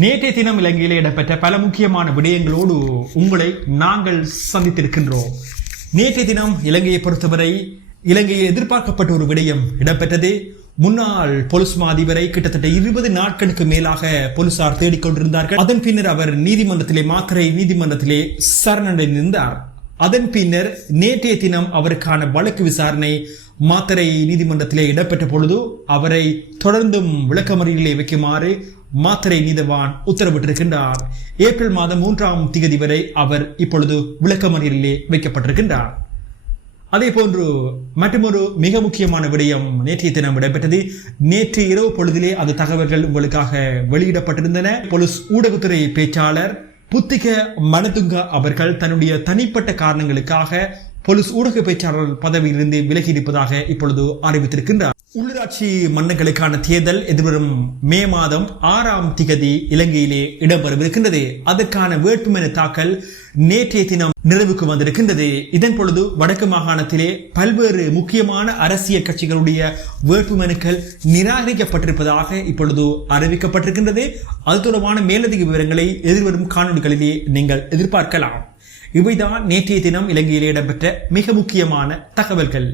நேற்றைய தினம் இலங்கையில் இடம்பெற்ற பல முக்கியமான விடயங்களோடு உங்களை நாங்கள் சந்தித்திருக்கின்றோம். நேற்றைய தினம் இலங்கையை பொறுத்தவரை இலங்கையில் எதிர்பார்க்கப்பட்ட ஒரு விடயம் இடம்பெற்றது. முன்னாள் போலீஸ் அதிபரை கிட்டத்தட்ட இருபது நாட்களுக்கு மேலாக போலீசார் தேடிக்கொண்டிருந்தார்கள். அதன் பின்னர் அவர் நீதிமன்றத்திலே மாத்திரை நீதிமன்றத்திலே சரணடைந்திருந்தார். அதன் பின்னர் நேற்றைய தினம் அவருக்கான வழக்கு விசாரணை மாத்தரை நீதிமன்றத்திலே இடம்பெற்ற பொழுது அவரை தொடர்ந்தும் விளக்கமறியலிலே வைக்குமாறு மாத்தரை நீதவான் உத்தரவிட்டிருக்கின்றார். ஏப்ரல் மாதம் மூன்றாம் திகதி வரை அவர் இப்பொழுது விளக்கமறியலிலே வைக்கப்பட்டிருக்கின்றார். அதே போன்று மற்றொரு மிக முக்கியமான விடயம் நேற்றைய தினம் இடம்பெற்றது. நேற்று இரவு பொழுதிலே அந்த தகவல்கள் உங்களுக்காக வெளியிடப்பட்டிருந்தன. போலீஸ் ஊடகத்துறை பேச்சாளர் புத்திக மனதுங்க அவர்கள் தன்னுடைய தனிப்பட்ட காரணங்களுக்காக போலீஸ் ஊடக பேச்சாளர் பதவியிலிருந்து விலகி இருப்பதாக இப்பொழுது அறிவித்திருக்கின்றார். உள்ளூராட்சி மன்னர்களுக்கான தேர்தல் எதிர்வரும் மே மாதம் ஆறாம் திகதி இலங்கையிலே இடம்பெறவிருக்கின்றது. அதற்கான வேட்புமனு தாக்கல் நேற்றைய தினம் நிறைவுக்கு வந்திருக்கின்றது. இதன் பொழுது வடக்கு மாகாணத்திலே பல்வேறு முக்கியமான அரசியல் கட்சிகளுடைய வேட்புமனுக்கள் நிராகரிக்கப்பட்டிருப்பதாக இப்பொழுது அறிவிக்கப்பட்டிருக்கின்றது. அது தொடர்பான மேலதிக விவரங்களை எதிர்வரும் காணொலிகளிலே நீங்கள் எதிர்பார்க்கலாம். இவைதான் நேற்றைய தினம் இலங்கையில் இடம்பெற்ற மிக முக்கியமான தகவல்கள்.